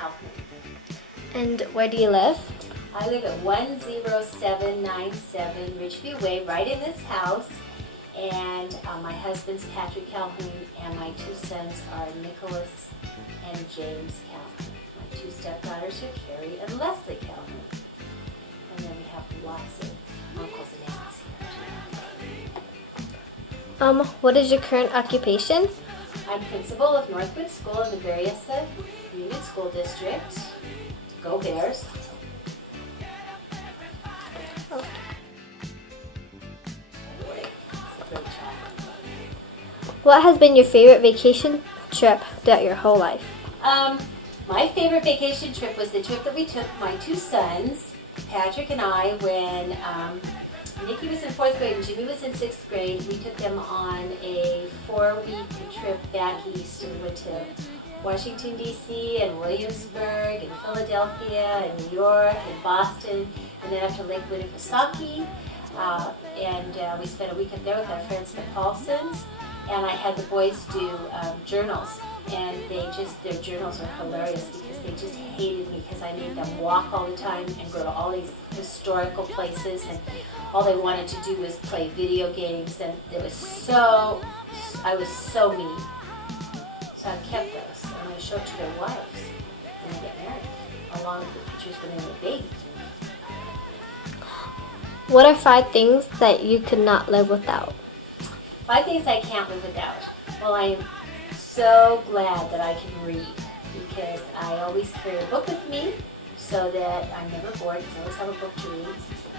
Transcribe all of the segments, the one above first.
Calhoun. And where do you live? I live at 10797 Ridgeview Way, right in this house. And my husband's Patrick Calhoun, and my two sons are Nicholas and James Calhoun. My two stepdaughters are Carrie and Leslie Calhoun. And then we have lots of uncles and aunts here. What is your current occupation? I'm principal of Northwood School in the Berryessa Union School District. Go Bears. What has been your favorite vacation trip throughout your whole life? My favorite vacation trip was the trip that we took my two sons, Patrick and I, when Nikki was in 4th grade and Jimmy was in 6th grade. We took them on a 4-week trip back east. We went to Washington, D.C. and Williamsburg and Philadelphia and New York and Boston, and then up to Lake Winnipesaukee. We spent a week up there with our friends, the Paulsons. And I had the boys do journals, and their journals were hilarious because they just hated me because I made them walk all the time and go to all these historical places, and all they wanted to do was play video games, and I was so mean. So I kept those, and I'm going to show it to their wives when they get married, along with the pictures when they were babies. What are 5 things that you could not live without? 5 things I can't live without. Well, I am so glad that I can read because I always carry a book with me so that I'm never bored because I always have a book to read.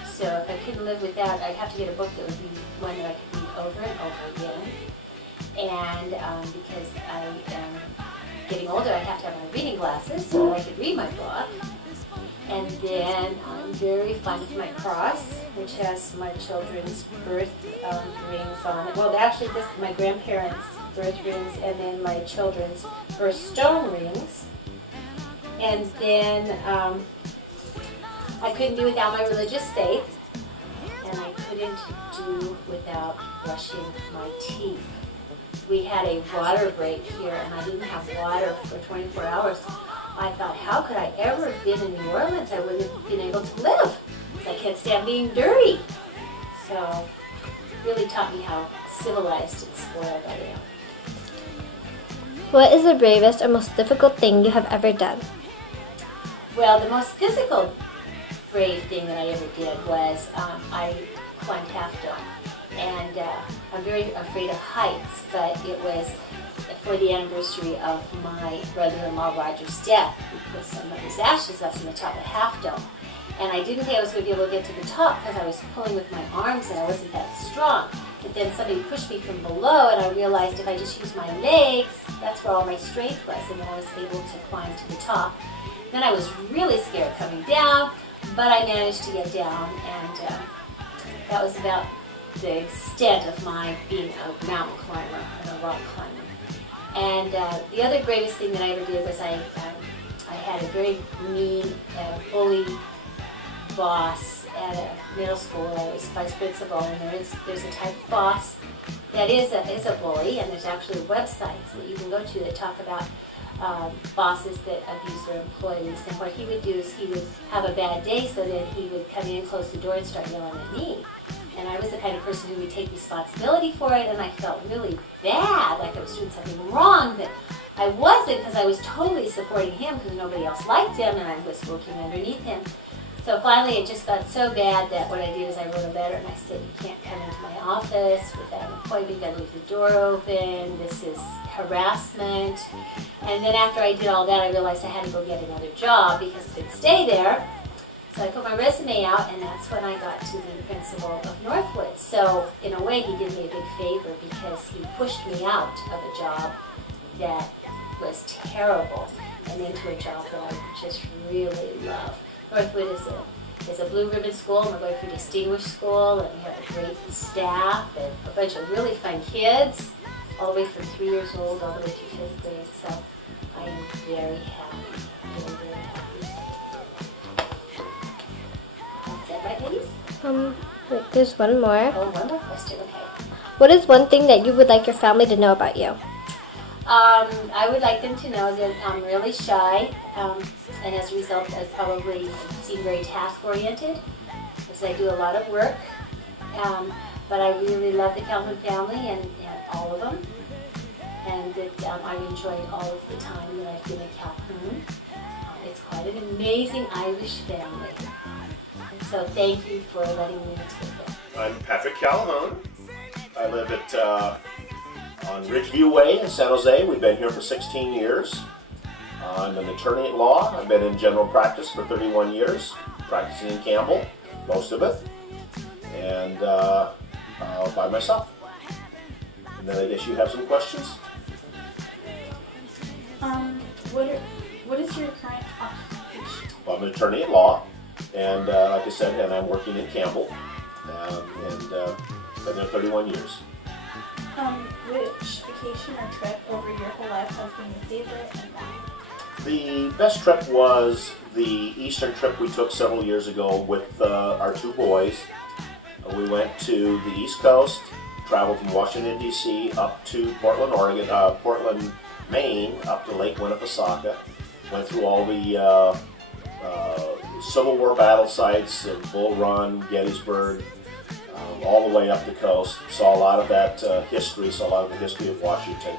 So if I couldn't live without, I'd have to get a book that would be one that I could read over and over again. And because I am getting older, I have to have my reading glasses so that I could read my book. And then I'm very fond of my cross, which has my children's birth rings on it. Well, actually, this is my grandparents' birth rings, and then my children's birthstone rings. And then I couldn't do without my religious faith, and I couldn't do without brushing my teeth. We had a water break here, and I didn't have water for 24 hours. I thought, how could I ever have been in New Orleans? I wouldn't have been able to live because I can't stand being dirty. So really taught me how civilized and spoiled I am. What is the bravest or most difficult thing you have ever done? Well, the most physical brave thing that I ever did was I climbed Half Dome. And I'm very afraid of heights, but it was for the anniversary of my brother-in-law Roger's death. We put some of his ashes up in the top of Half Dome. And I didn't think I was going to be able to get to the top because I was pulling with my arms and I wasn't that strong. But then somebody pushed me from below, and I realized if I just used my legs, that's where all my strength was, and then I was able to climb to the top. Then I was really scared coming down, but I managed to get down, and that was about the extent of my being a mountain climber and a rock climber. And the other bravest thing that I ever did was I had a very mean bully boss at a middle school. I was vice principal, and there's a type of boss that is a bully, and there's actually websites that you can go to that talk about bosses that abuse their employees. And what he would do is he would have a bad day, so that he would come in, close the door, and start yelling at me. And I was the kind of person who would take responsibility for it, and I felt really bad, like I was doing something wrong, but I wasn't, because I was totally supporting him because nobody else liked him, and I was working underneath him. So finally it just got so bad that what I did is I wrote a letter and I said, you can't come into my office without an appointment, you gotta leave the door open, this is harassment. And then after I did all that, I realized I had to go get another job because I could stay there. So I put my resume out, and that's when I got to be principal of Northwood. So in a way, he did me a big favor because he pushed me out of a job that was terrible and into a job that I just really love. Northwood is a blue ribbon school, and we're going for distinguished school, and we have a great staff and a bunch of really fun kids, all the way from 3 years old all the way to 5th grade. So I am very happy, very, very happy. That's it, right, ladies? Wait, there's one more. Oh, one more question, okay. What is one thing that you would like your family to know about you? I would like them to know that I'm really shy, and as a result, I probably seem very task-oriented, because I do a lot of work. But I really love the Calhoun family and all of them, and that I've enjoyed all of the time that I've been at Calhoun. It's quite an amazing Irish family. So thank you for letting me take it. I'm Patrick Calhoun. I live at on Ridgeview Way in San Jose. We've been here for 16 years. I'm an attorney at law. I've been in general practice for 31 years, practicing in Campbell, most of it, and by myself. And then I guess you have some questions? What is your current occupation? Well, I'm an attorney at law, and like I said, and I'm working in Campbell, and been there 31 years. Which vacation or trip over your whole life has been your favorite and why? The best trip was the Eastern trip we took several years ago with our two boys. We went to the East Coast, traveled from Washington, D.C. up to Portland, Maine, up to Lake Winnipesaukee. Went through all the Civil War battle sites of Bull Run, Gettysburg, all the way up the coast. Saw a lot of that history, saw a lot of the history of Washington.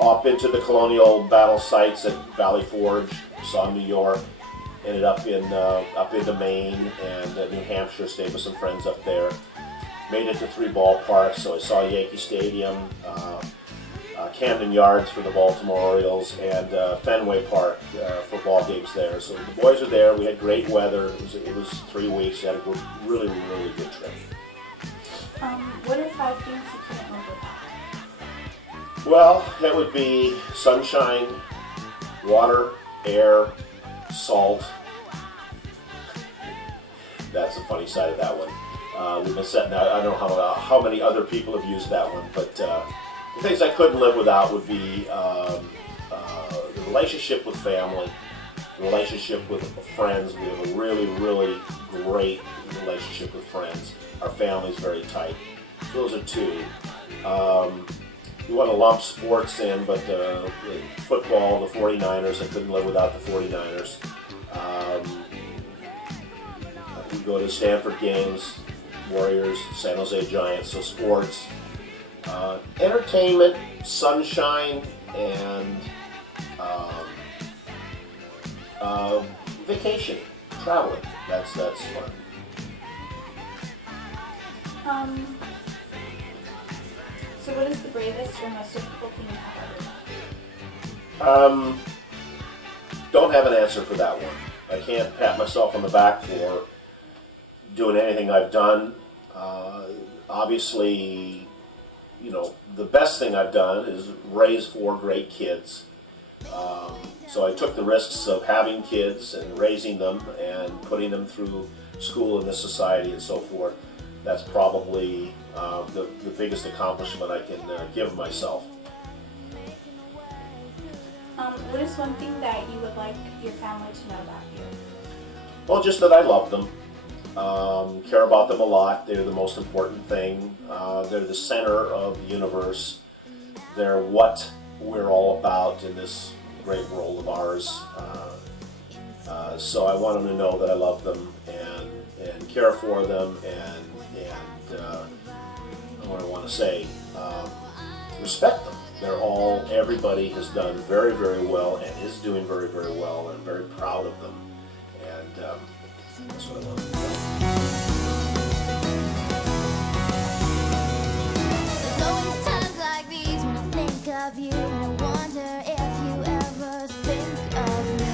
Up into the colonial battle sites at Valley Forge, saw New York, ended up into Maine and New Hampshire, stayed with some friends up there. Made it to 3 ballparks, so I saw Yankee Stadium, Camden Yards for the Baltimore Orioles, and Fenway Park for ball games there. So the boys were there. We had great weather. It was 3 weeks. We had a really, really good trip. What are 5 things you couldn't live without? Well, it would be sunshine, water, air, salt. That's the funny side of that one. We've been setting out. I don't know how many other people have used that one, but the things I couldn't live without would be the relationship with family, the relationship with friends. We have a really, really great relationship with friends. Our family's very tight. Those are 2. You want to lump sports in, but football, the 49ers, I couldn't live without the 49ers. We go to Stanford games, Warriors, San Jose Giants, so sports. Entertainment, sunshine, and vacation, traveling. That's fun. So what is the bravest or most difficult thing you have ever done? Don't have an answer for that one. I can't pat myself on the back for doing anything I've done. Obviously, the best thing I've done is raise 4 great kids. So I took the risks of having kids and raising them and putting them through school in this society and so forth. That's probably the biggest accomplishment I can give myself. What is one thing that you would like your family to know about you? Well, just that I love them, care about them a lot. They're the most important thing. They're the center of the universe. They're what we're all about in this great world of ours. So I want them to know that I love them and care for them and what I want to say, respect them. Everybody has done very, very well and is doing very, very well, and I'm very proud of them. And that's what I want to do. There's always times like these when I think of you, and I wonder if you ever think of me.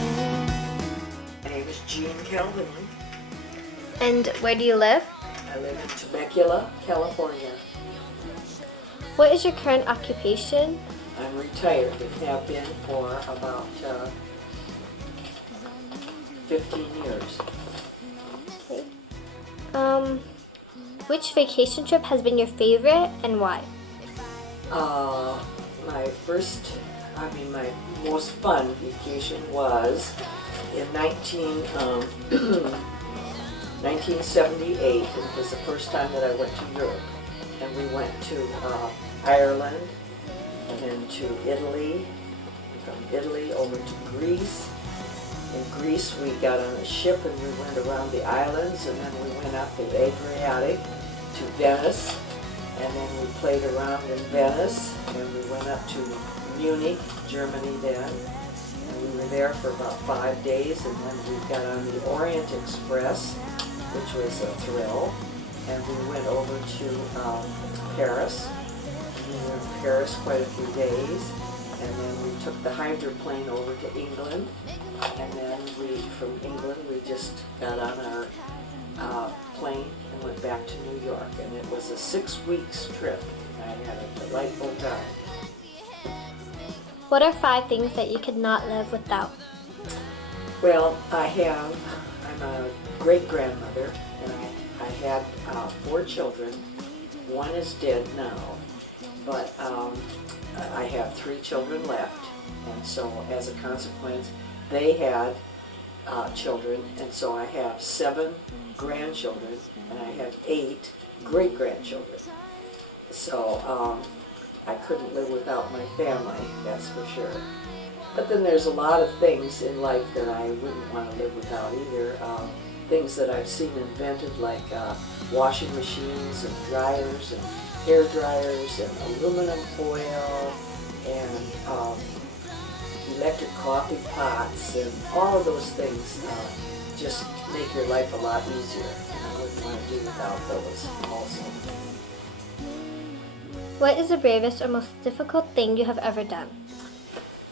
My name is Jean Calhoun. And where do you live? I live in Temecula, California. What is your current occupation? I'm retired and have been for about 15 years. Okay. Which vacation trip has been your favorite and why? My most fun vacation was in 1978. It was the first time that I went to Europe, and we went to Ireland, and then to Italy, from Italy over to Greece. In Greece, we got on a ship and we went around the islands, and then we went up the Adriatic to Venice, and then we played around in Venice, and we went up to Munich, Germany then, and we were there for about 5 days, and then we got on the Orient Express, which was a thrill, and we went over to Paris. We were in Paris quite a few days, and then we took the hydroplane over to England, and then from England we just got on our plane and went back to New York, and it was a 6 weeks trip. I had a delightful time. What are 5 things that you could not live without? Well, I'm a great-grandmother, and I had 4 children. One is dead now, but I have 3 children left, and so as a consequence, they had children, and so I have 7 grandchildren, and I have 8 great-grandchildren. So I couldn't live without my family, that's for sure. But then there's a lot of things in life that I wouldn't want to live without either. Things that I've seen invented, like washing machines and dryers and hair dryers and aluminum foil and electric coffee pots, and all of those things just make your life a lot easier. And I wouldn't want to do without those also. What is the bravest or most difficult thing you have ever done?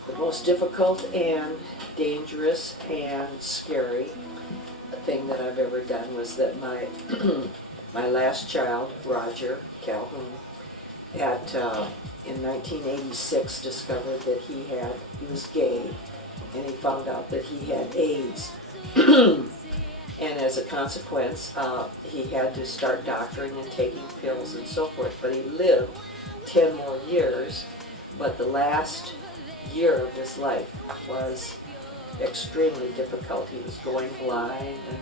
The most difficult and dangerous and scary thing that I've ever done was that my my last child, Roger Calhoun, in 1986 discovered that he was gay, and he found out that he had AIDS. And as a consequence, he had to start doctoring and taking pills and so forth. But he lived 10 more years, but the last year of his life was extremely difficult. He was going blind, and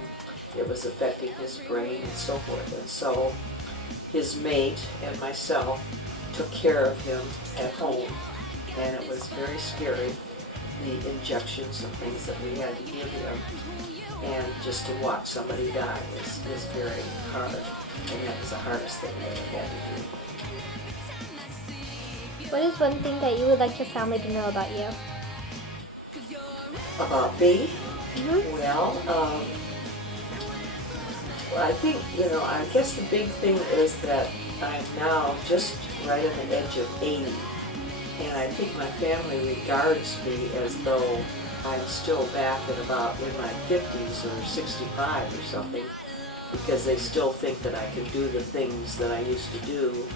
it was affecting his brain and so forth. And so his mate and myself took care of him at home, and it was very scary, the injections and things that we had to give him. And just to watch somebody die is very hard, and that was the hardest thing that I had to do. What is one thing that you would like your family to know about you? About me? Well, I think, I guess the big thing is that I'm now just right on the edge of 80, and I think my family regards me as though I'm still back at about in my 50s or 65 or something, because they still think that I can do the things that I used to do,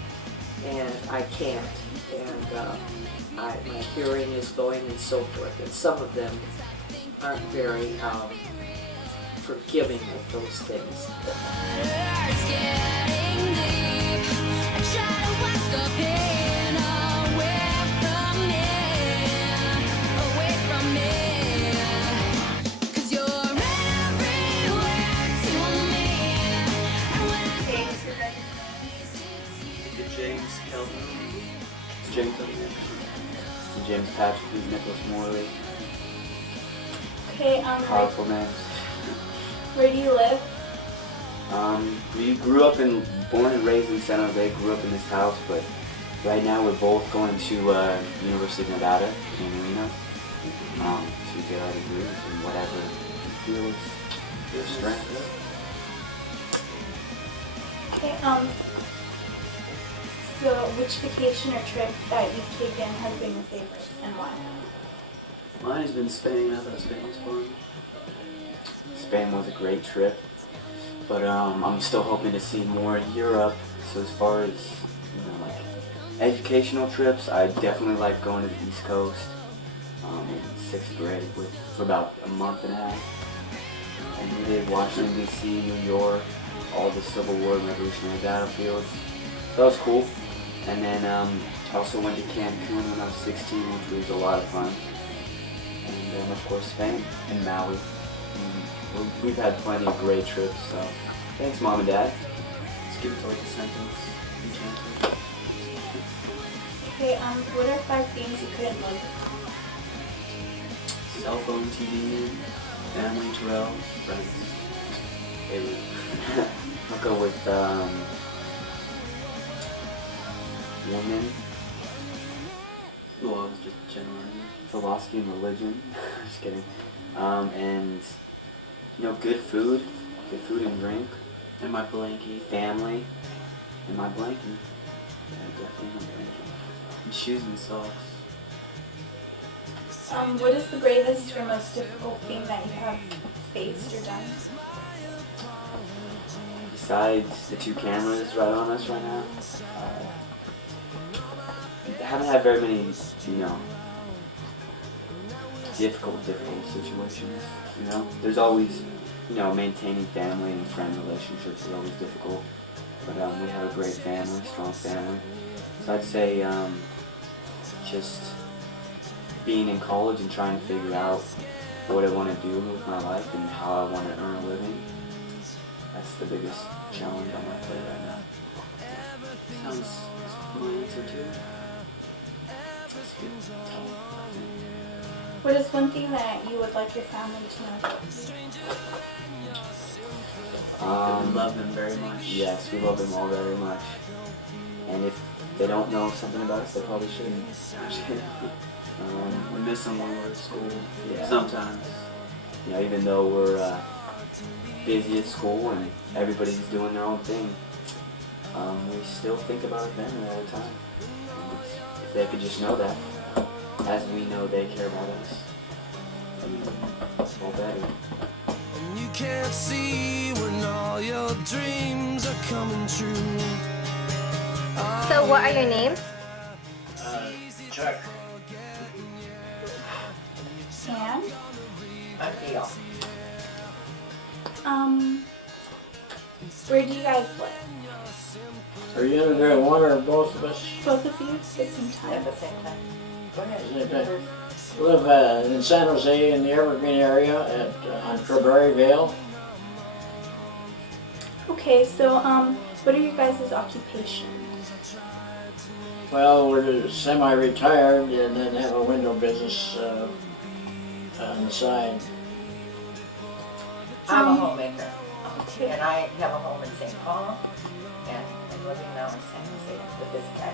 and I can't. And my hearing is going and so forth, and some of them aren't very forgiving of those things. It's getting deep. I try to watch the pain away from me. 'Cause you're everywhere to me. And when I James, your guys' James Calhoun. It's James Calhoun. It's James Patrick, Nicholas Morley. Okay, Powerful names. where do you live? We grew up born and raised in San Jose, grew up in this house, but right now we're both going to University of Nevada in Reno to get our degrees in whatever we feel is your strength. Okay, so which vacation or trip that you've taken has been your favorite, and why? Mine has been Spain. I thought Spain was fun. Spain was a great trip, but I'm still hoping to see more Europe. So as far as like educational trips, I definitely like going to the East Coast. In 6th grade for about a month and a half, and we did Washington D.C., New York, all the Civil War and Revolutionary battlefields. So that was cool. And then I also went to Cancun when I was 16, which was a lot of fun. And then of course Spain and Maui. We've had plenty of great trips, so thanks Mom and Dad. Let's give it to like a sentence. Okay, what are 5 things you couldn't live without? Cell phone, TV, family, Terrell, friends. Favorite. I'll go with women. Well, it's just general philosophy and religion. Just kidding. And good food and drink. And my blankie. Family. And my blankie. Yeah, definitely my blankie. And shoes and socks. What is the bravest or most difficult thing that you have faced or done? Besides the 2 cameras right on us right now, I haven't had very many, difficult situations. There's always, maintaining family and friend relationships is always difficult. But we have a great family, strong family. So I'd say just being in college and trying to figure out what I want to do with my life and how I want to earn a living. That's the biggest challenge on my plate right now. Sounds my answer too. It's good. What is one thing that you would like your family to know about you? We love them very much. Yes, we love them all very much. And if they don't know something about us, they probably shouldn't. We miss them when we're at school. Yeah. Sometimes. Even though we're busy at school and everybody's doing their own thing, we still think about our family all the time. And if they could just know that, as we know they care about us, it's all better. And you can't see when all your dreams are coming true. So, what are your names? Chuck. And I'm Gail. where do you guys live? Are you interviewing one or both of us? Both of you at the same time. At the same time. Go ahead. We live in San Jose in the Evergreen area on Cranberry Vale. Okay, so what are your guys' occupations? Well, we're semi-retired and then have a window business on the side. I'm a homemaker, Okay. and I have a home in St. Paul, and I'm living now in San Jose with this guy.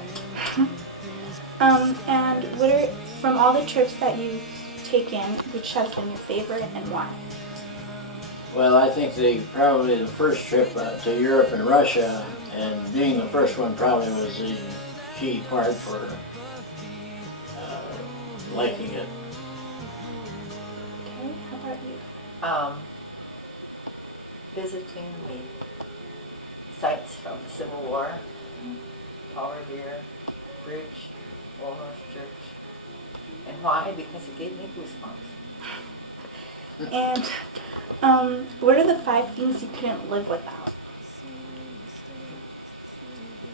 And what are, from all the trips that you've taken, which has been your favorite and why? Well, I think probably the first trip to Europe and Russia, and being the first one probably was the key part for liking it. Okay, how about you? Visiting the sites from the Civil War, Paul Revere, Bridge, Woolworth Church. And why? Because it gave me goosebumps. And what are the 5 things you couldn't live without?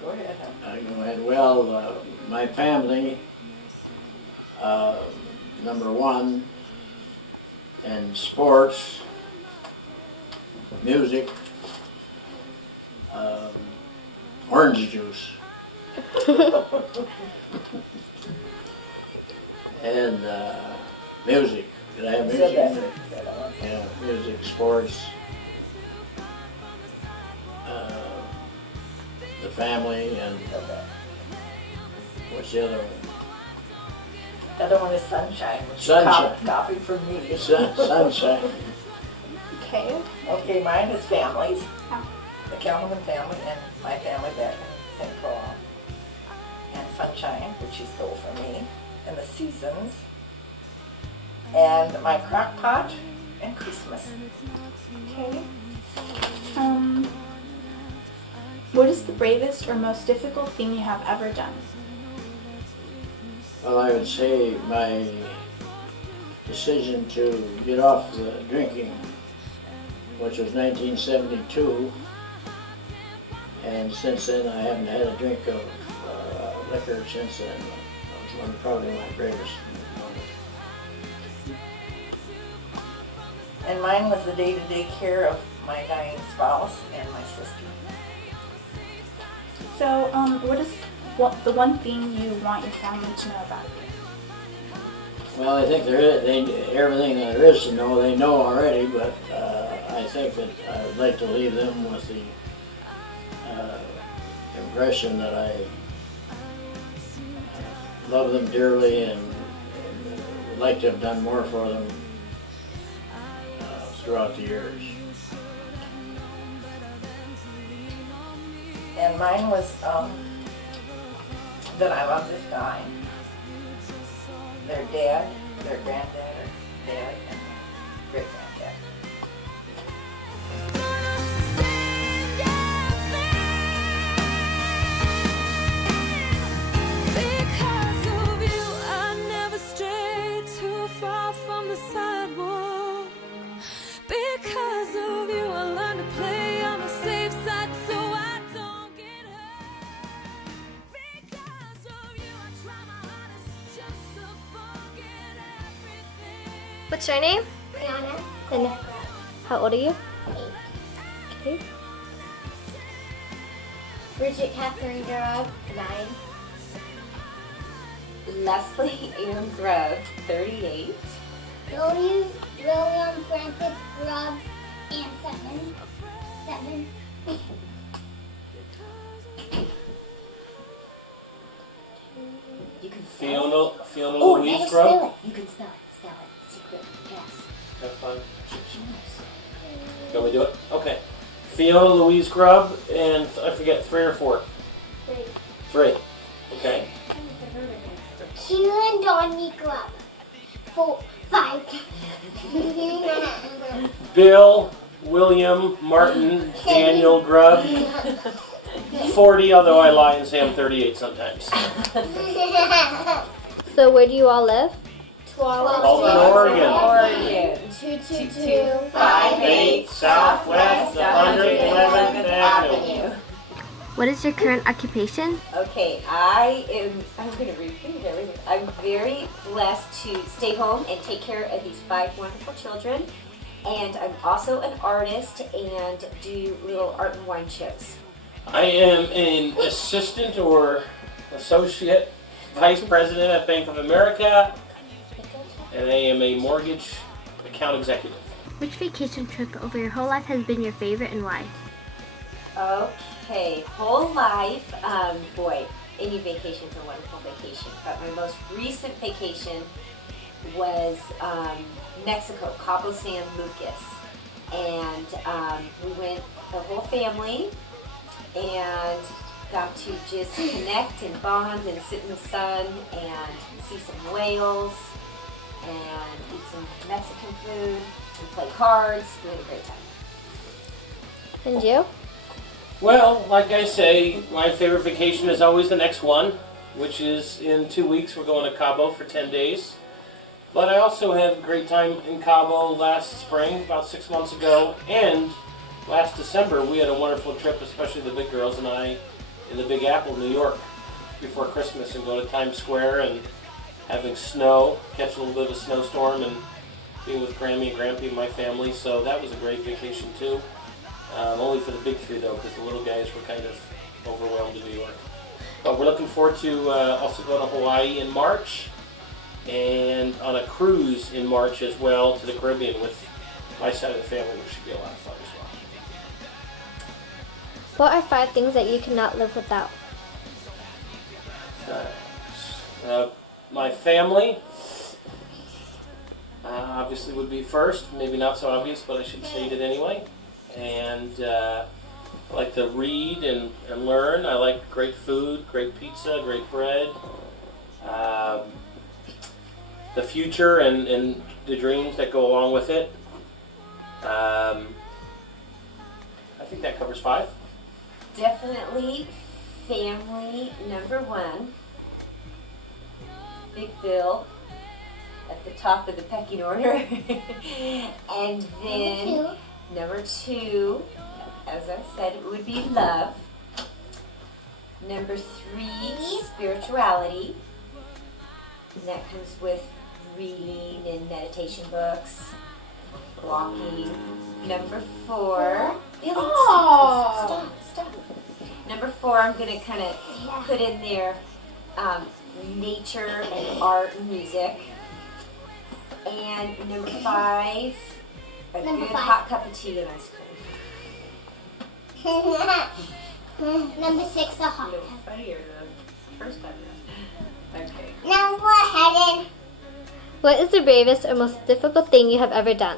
Go ahead. Go ahead. Well, my family, number 1, and sports, music, orange juice, and music. Did I have music? Yeah, music, sports, the family, and what's the other one? The other one is sunshine, which Sunshine. is coffee from me. Sunshine. Okay. Okay, mine is families. Yeah. The Kelman family and my family back in St. Paul. And sunshine, which is go for me. And the seasons. And my crock pot and Christmas. Okay. What is the bravest or most difficult thing you have ever done? Well, I would say my decision to get off the drinking, which was 1972, and since then I haven't had a drink of liquor since then. That was probably my greatest moment. And mine was the day-to-day care of my dying spouse and my sister. So, what is what the one thing you want your family to know about you? Well, I think everything that there is to know, they know already, but I think that I would like to leave them with the impression that I love them dearly and would like to have done more for them throughout the years. And mine was that I love this guy. Their dad, their granddad, or dad, and great granddad. Because of you, I never strayed too far from the sidewalk. Because of you, I learned to play on the safe side so I don't get hurt. Because of you, I try my hardest just to forget everything. What's your name? Brianna. And how old are you? 8. Okay. Bridget Catherine Durov, 9. Leslie Ann Grubb, 38. William Francis Grubb, and 7. You can spell it. Fiona Oh, Louise never Grubb. spell it. You can spell it. Spell it. Secret. Yes. Have fun. Can we do it? Okay. Fiona Louise Grubb, and I forget, 3 or 4? 3. Okay. Keelan Donnie Grubb, 5. Bill, William, Martin, Daniel Grubb. 40, although I lie and say I'm 38 sometimes. So where do you all live? Alton, Oregon. Oregon. 22258 Southwest 111th Avenue. What is your current occupation? Okay, I'm going to repeat everything. I'm very blessed to stay home and take care of these 5 wonderful children. And I'm also an artist and do little art and wine shows. I am an assistant or associate vice president at Bank of America, and I am a mortgage account executive. Which vacation trip over your whole life has been your favorite and why? Okay, whole life, boy, any vacation's a wonderful vacation, but my most recent vacation was Mexico, Cabo San Lucas, and we went the whole family and got to just connect and bond and sit in the sun and see some whales and eat some Mexican food and play cards. We had a great time. And you? Well, like I say, my favorite vacation is always the next one, which is in 2 weeks. We're going to Cabo for 10 days. But I also had a great time in Cabo last spring, about 6 months ago, and last December we had a wonderful trip, especially the big girls and I, in the Big Apple, New York, before Christmas, and go to Times Square and having snow, catch a little bit of a snowstorm, and being with Grammy and Grampy and my family. So that was a great vacation too. Only for the big 3 though, because the little guys were kind of overwhelmed in New York. But we're looking forward to also going to Hawaii in March, and on a cruise in March as well to the Caribbean with my side of the family, which should be a lot of fun as What are 5 things that you cannot live without? well. My family obviously would be first, maybe not so obvious, but I should state it anyway. And I like to read and learn. I like great food, great pizza, great bread. The future and the dreams that go along with it. I think that covers 5. Definitely family number 1. Big Bill at the top of the pecking order. And then number 2, as I said, it would be love. Number 3, spirituality. And that comes with reading and meditation books, walking. Number 4, Billy, stop. Number 4, I'm going to kind of put in there nature and art and music. And number 5, a Number good 5. hot cup of tea and ice cream. Number 6, a hot cup. Funnier than the first time. Okay. Number 7. What is the bravest or most difficult thing you have ever done?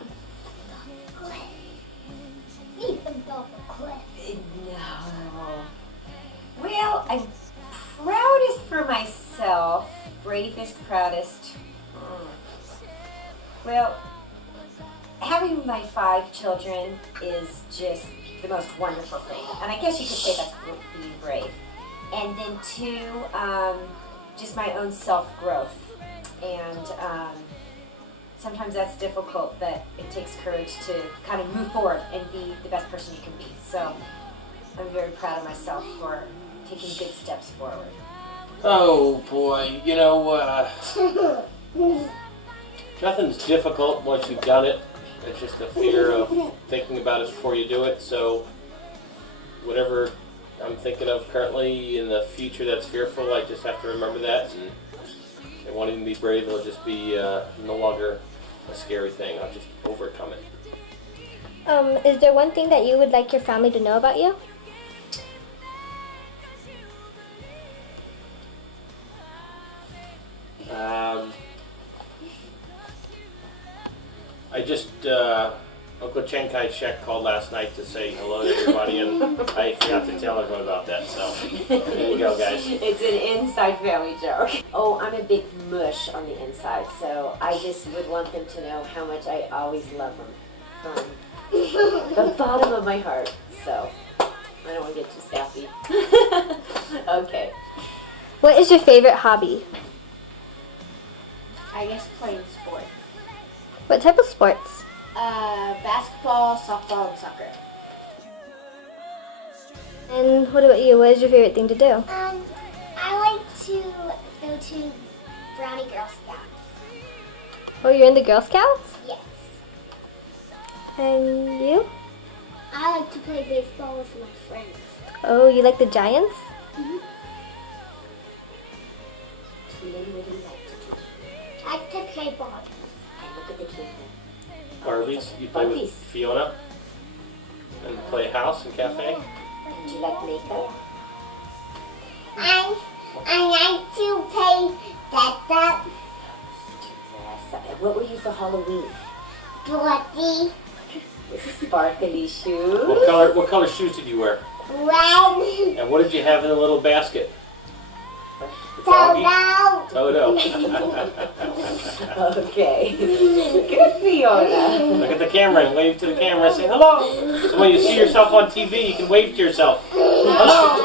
No. Well, I'm proudest for myself. Bravest, proudest. Well, having my 5 children is just the most wonderful thing. And I guess you could say that's being brave. And then 2, just my own self-growth. And sometimes that's difficult, but it takes courage to kind of move forward and be the best person you can be. So I'm very proud of myself for taking good steps forward. Oh boy, you know, nothing's difficult once you've done it. It's just a fear of thinking about it before you do it. So whatever I'm thinking of currently in the future that's fearful, I just have to remember that. And wanting to be brave will just be no longer a scary thing. I'll just overcome it. Is there one thing that you would like your family to know about you? I just, Uncle Chiang Kai-shek called last night to say hello to everybody, and I forgot to tell everyone about that, so there you go, guys. It's an inside family joke. Oh, I'm a big mush on the inside, so I just would want them to know how much I always love them from the bottom of my heart. So I don't want to get too sappy. Okay. What is your favorite hobby? I guess playing sports. What type of sports? Basketball, softball, and soccer. And what about you? What is your favorite thing to do? I like to go to Brownie Girl Scouts. Oh, you're in the Girl Scouts? Yes. And you? I like to play baseball with my friends. Oh, you like the Giants? Mm-hmm. What do you like to do? I like to play ball. And look at the kid. Barbies? You play with Fiona? And play house and cafe? Do you like makeup? I like to play that. Yes. What were you for Halloween? Bloody. With sparkly shoes. What color shoes did you wear? Red. And what did you have in the little basket? Toto. Toto. Okay. Good Fiona. Look at the camera and wave to the camera and say hello. So when you see yourself on TV, you can wave to yourself. Hello.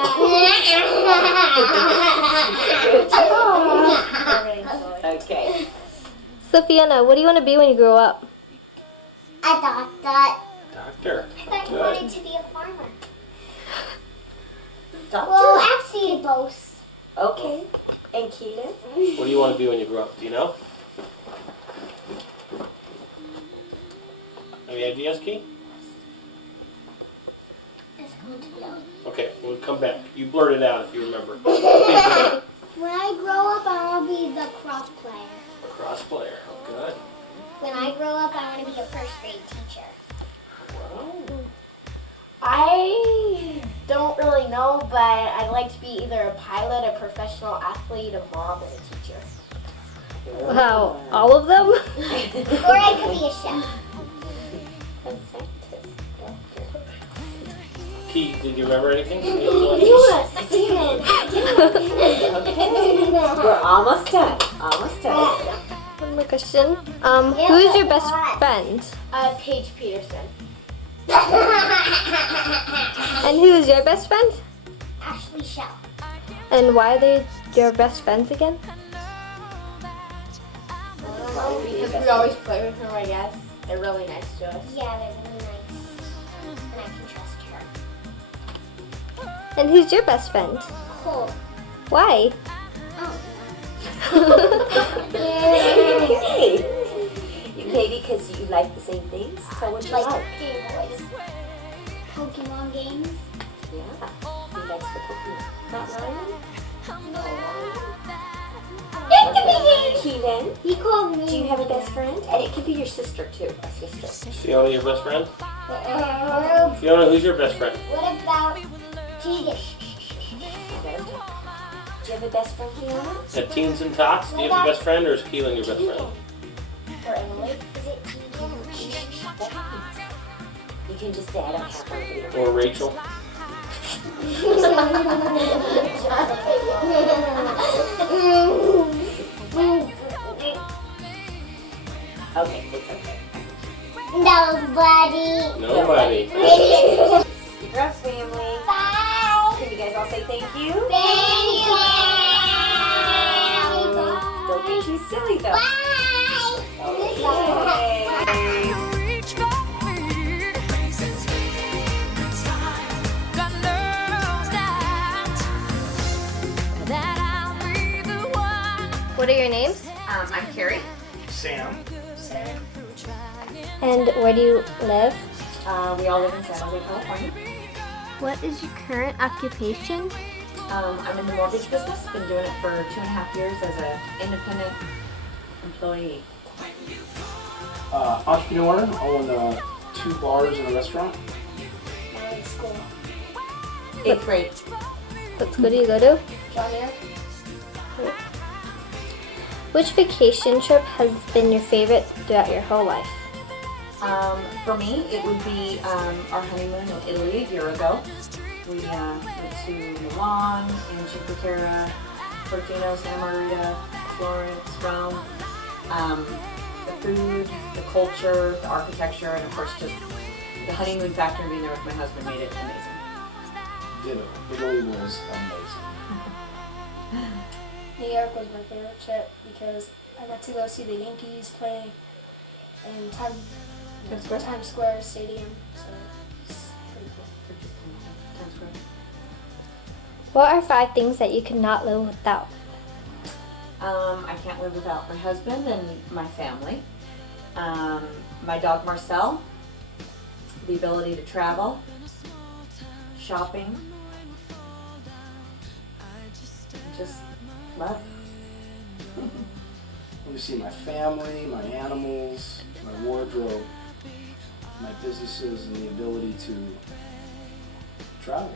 Okay. So Fiona, what do you want to be when you grow up? A doctor. Doctor. I thought you Good. wanted to be a farmer. Doctor. Well, actually, both. Okay. And Keelan? What do you want to be when you grow up? Do you know? Any ideas, Key? It's going to go. Okay, we'll come back. You blurt it out if you remember. When I grow up, I want to be the cross player. Cross player. Oh, good. When I grow up, I want to be a first grade teacher. I don't really know, but I'd like to be either a pilot, a professional athlete, a mom, or a teacher. Wow, all of them? Or I could be a chef. Key, did you remember anything? Yes, We're almost done. Almost done. One more question. Who is your best friend? Paige Peterson. And who is your best friend? Ashley Shell. And why are they your best friends again? Because we always play with them, I guess. They're really nice to us. Yeah, they're really nice. And I can trust her. And who's your best friend? Cool. Why? Okay. Maybe because you like the same things? Tell what you like. Pokemon games. Yeah. likes the cookie. Not Ryan? It could be Keelan. He called me. Do you have a best friend? And it could be your sister too, a sister. Fiona, your best friend? What Fiona, who's your best friend? about Tegan? Do you have a best friend, Fiona? At Teens and Tots, do you have a best friend, or is Keelan your best friend? Or Emily? Is it Tegan? You can just say I don't have one. Or Rachel? Okay, it's okay. Nobody. Nobody. This is the Gruff family. Bye. Can you guys all say thank you? Thank you. Don't be too silly though. Bye. Okay. Reach for me. God knows that I'll be the one. What are your names? I'm Carrie. Sam. And where do you live? We all live in San Jose, California. What is your current occupation? I'm in the mortgage business. Been doing it for 2.5 years as an independent employee. Entrepreneur. Own 2 bars and a restaurant. I'm in school. 8th grade. What school do you go to? John Deere. Which vacation trip has been your favorite throughout your whole life? For me, it would be our honeymoon in Italy a year ago. We went to Milan, Cinque Terre, Portino, Santa Margherita, Florence, Rome. The food, the culture, the architecture, and of course just the honeymoon factor and being there with my husband made it amazing. Ditto. Italy was amazing. New York was my favorite trip because I got to go see the Yankees play in Times Square Stadium. So it's pretty cool. Times Square. What are 5 things that you cannot live without? I can't live without my husband and my family. My dog Marcel, the ability to travel, shopping, just love. Let me see, my family, my animals, my wardrobe, my businesses, and the ability to travel.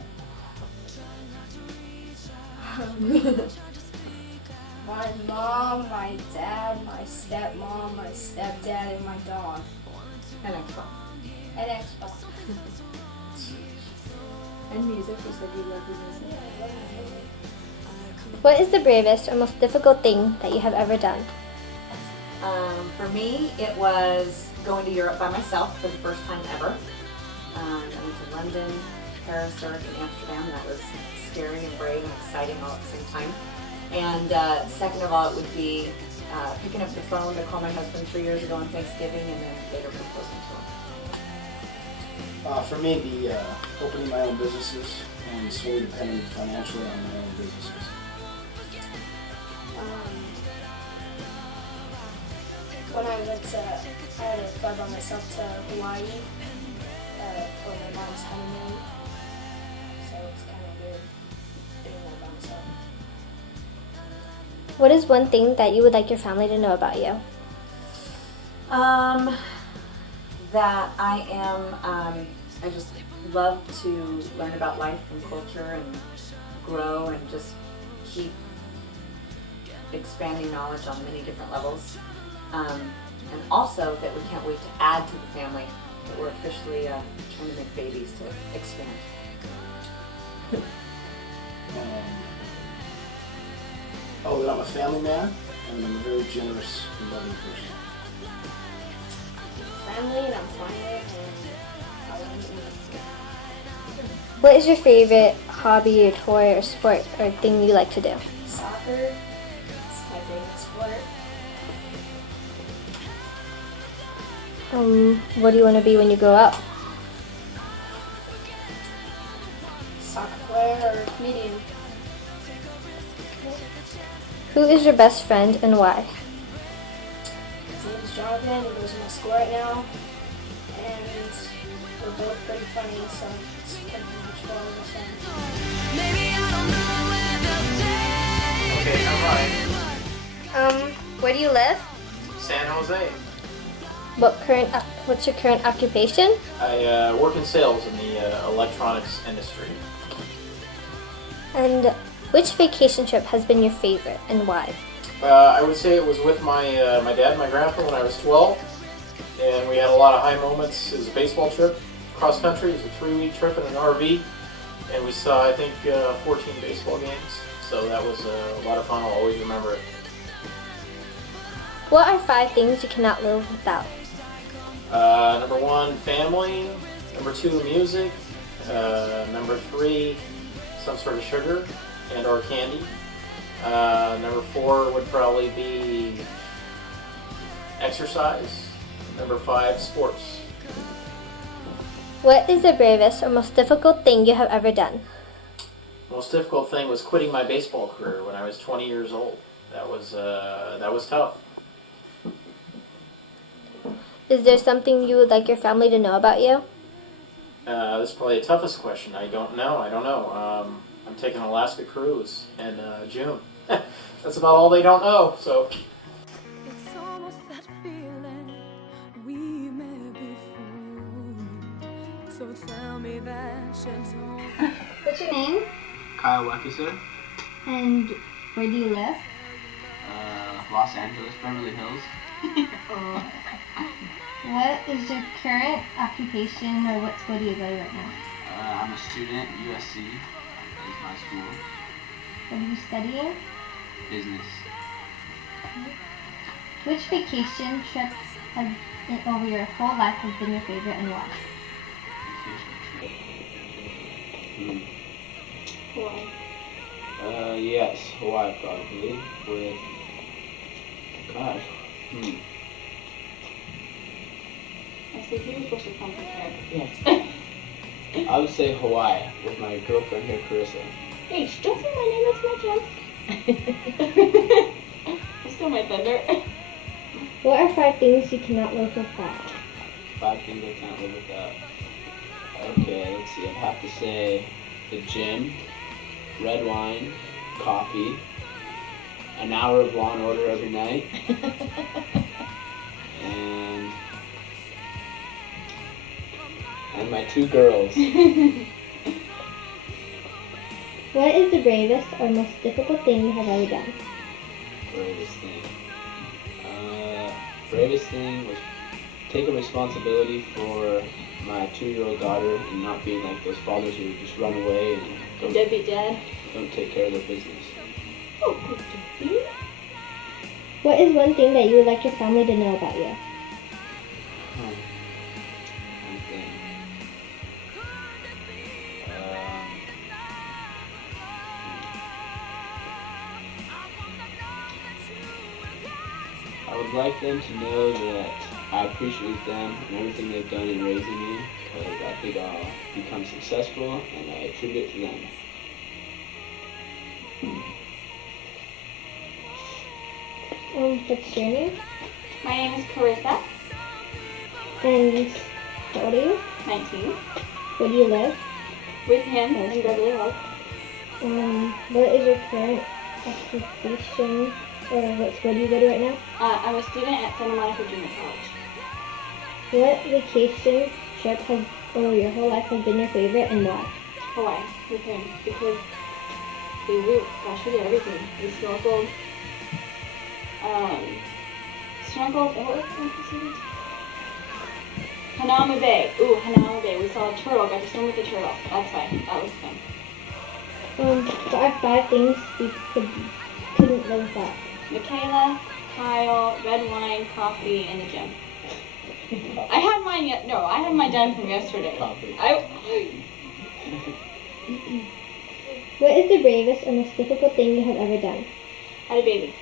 My mom, my dad, my stepmom, my stepdad, and my dog. And Xbox. And Xbox. And music, you said you love your music. What is the bravest or most difficult thing that you have ever done? For me, it was going to Europe by myself for the first time ever. I went to London, Paris, Zurich, and Amsterdam. That was scary and brave and exciting all at the same time. And second of all, it would be picking up the phone to call my husband 3 years ago on Thanksgiving and then later proposing to him. For me, the opening my own businesses and solely depending financially on my own businesses. When I had to fly by myself to Hawaii for my mom's honeymoon. So it's kind of weird doing that by myself. What is one thing that you would like your family to know about you? That I am, I just love to learn about life and culture and grow and just keep expanding knowledge on many different levels. And also that we can't wait to add to the family, that we're officially trying to make babies to expand. That I'm a family man and I'm a very generous and loving person. Family, and I'm funny, and I love it. What is your favorite hobby or toy or sport or thing you like to do? Soccer, it's my favorite sport. What do you want to be when you grow up? Soccer player or comedian. Who is your best friend and why? His name is Jonathan, he goes to my school right now, and we're both pretty funny, so it's pretty much what I was saying. Okay, alright. Where do you live? San Jose. What's your current occupation? I work in sales in the electronics industry. And which vacation trip has been your favorite and why? I would say it was with my dad and my grandpa when I was 12. And we had a lot of high moments. It was a baseball trip, cross country. It was a 3-week trip in an RV. And we saw, I think, 14 baseball games. So that was a lot of fun. I'll always remember it. What are 5 things you cannot live without? Number 1, family. Number 2, music. Number 3, some sort of sugar and or candy. Number 4 would probably be exercise. Number 5, sports. What is the bravest or most difficult thing you have ever done? The most difficult thing was quitting my baseball career when I was 20 years old. That was tough. Is there something you would like your family to know about you? This is probably the toughest question. I don't know. I'm taking an Alaska cruise in June. That's about all they don't know. So. It's almost that feeling we may be fools. So tell me that you don't. What's your name? Kyle Weckeser, And where do you live? Los Angeles, Beverly Hills. What is your current occupation or what school do you go to right now? I'm a student at USC, is my school. What are you studying? Business. Which vacation trip over your whole life has been your favorite and why? Hawaii. Yes, Hawaii probably. With, gosh, I said you were supposed to come prepared. Yeah. I would say Hawaii with my girlfriend here, Carissa. Hey, don't say my name, that's my chance. I stole my thunder. What are 5 things you cannot live without? 5 things I can't live without. Okay, let's see. I'd have to say the gym, red wine, coffee, an hour of Law and Order every night, and my 2 girls. What is the bravest or most difficult thing you have ever done? Bravest thing. Bravest thing was taking responsibility for my 2-year-old daughter and not being like those fathers who just run away and Deadbeat dad. don't take care of their business. Oh, good to What is one thing that you would like your family to know about you? One thing. I would like them to know that I appreciate them and everything they've done in raising me, because I think I'll become successful and I attribute it to them. What's your name? My name is Carissa. And how old are you? 19. Where do you live? With him in Beverly Hills. What is your current occupation or what school do you go to right now? I'm a student at Santa Monica Junior College. What vacation trip over your whole life has been your favorite and why? Hawaii with him because we did everything. We snorkeled. Snorkeled. What was the Hanauma Bay. Ooh, Hanauma Bay. We saw a turtle. Got to swim with the turtle. That's fine. That was fun. What are 5 things you couldn't live without? Michaela, Kyle, red wine, coffee, and the gym. I had mine yet. No, I had mine done from yesterday. What is the bravest or most difficult thing you have ever done? Had a baby.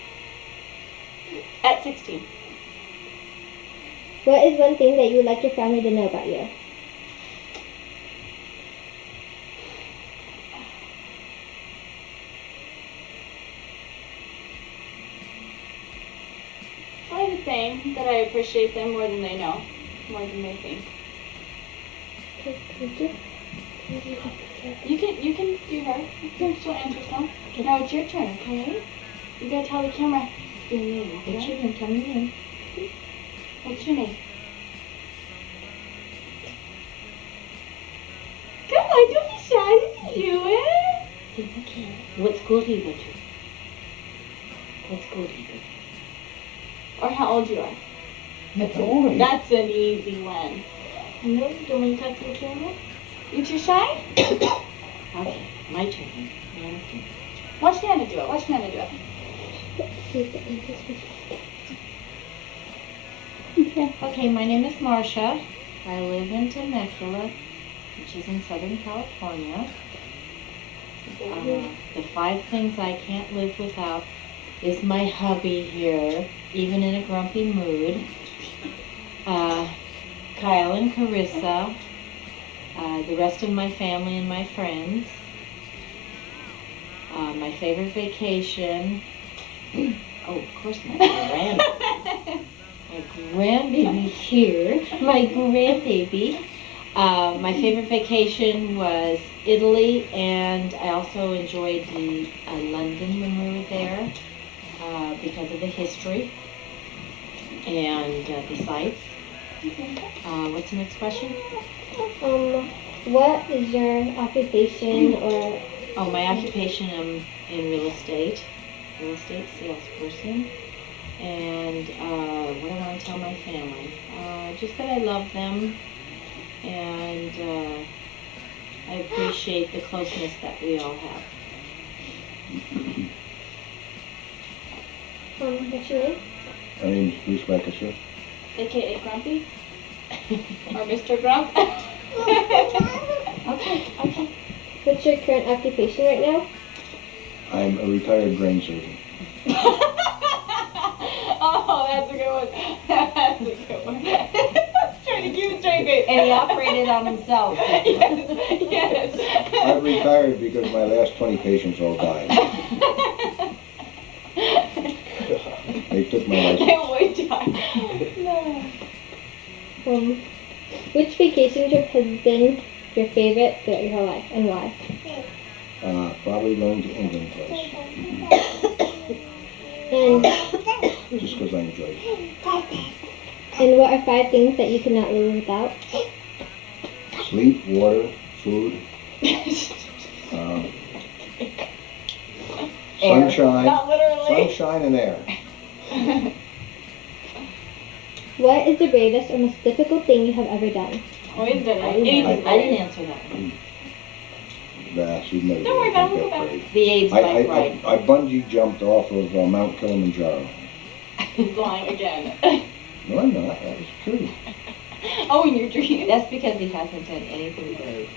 At 16. What is one thing that you would like your family to know about you? Probably the same, that I appreciate them more than they know, more than they think. Thank you. You can do her. You can still answer some. Now it's your turn, okay? You gotta tell the camera your name. Okay? What's your name? Tell me your name. What's your name? Come on, don't be shy. You can do it. Think I can. What school do you go to? What school do you go to? Or how old you are. That's an easy one. No, you don't want to talk to the camera? You too shy? Okay, my turn. Watch Nana do it. Watch Nana do it. Okay, my name is Marcia. I live in Temecula, which is in Southern California. The 5 things I can't live without is my hubby here, even in a grumpy mood. Kyle and Carissa, the rest of my family and my friends. My favorite vacation. Oh, of course, my grandbaby here. My grandbaby. My favorite vacation was Italy, and I also enjoyed London when we were there because of the history and the sights. What's the next question? What is your occupation or? Oh, my occupation, I'm in real estate salesperson. And what do I want to tell my family? Just that I love them, and I appreciate the closeness that we all have. What's your name? My name is Bruce Lancashire. AKA Grumpy? Or Mr. Grump? Okay. What's your current occupation right now? I'm a retired brain surgeon. Oh, that's a good one. That's a good one. Trying to keep it straight face. And he operated on himself. Yes. I'm retired because my last 20 patients all died. They took my license. Can't wait, John. No. Which vacation trip has been your favorite throughout your whole life, and why? Probably going to England twice. And Just because I enjoyed it. And what are 5 things that you cannot live without? Sleep, water, food, sunshine. Not literally. Sunshine and air. What is the bravest or most difficult thing you have ever done? I didn't answer that one. Nah, she'd never Don't worry about it, think we'll that go brave. The AIDS bike ride. I bungee jumped off of Mount Kilimanjaro. He's lying again. No, I'm not. That was true. Oh, in your dreams. That's because he hasn't done anything brave.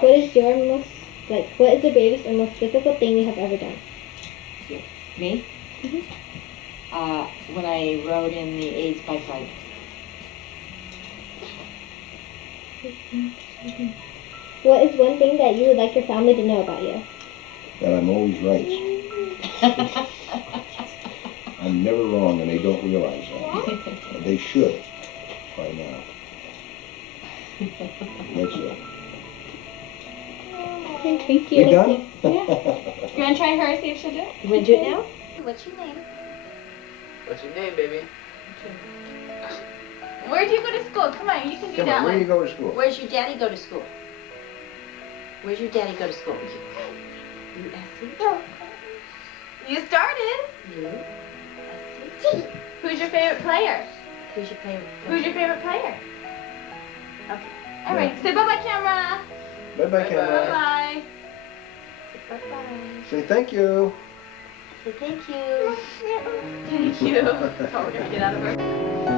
What is the bravest or most difficult thing you have ever done? Me? When I rode in the AIDS bike ride. What is one thing that you would like your family to know about you? That I'm always right. I'm never wrong, and they don't realize that. They should by now. That's it. Thank you. You done? Yeah. You want to try her, see if she'll do it? You want to do it now? What's your name? What's your name, baby? Where do you go to school? Come on, you can do Come that on, where one. do you go to school? Where's your daddy go to school? Where's your daddy go to school? USC? You started. USC? Who's your favorite player? Who's your favorite? Who's your favorite player? Okay. All right. Say bye-bye, camera. Bye-bye, camera. Bye-bye. Bye-bye. Say thank you. Say thank you. Thank you. Oh, we're gonna get out of her.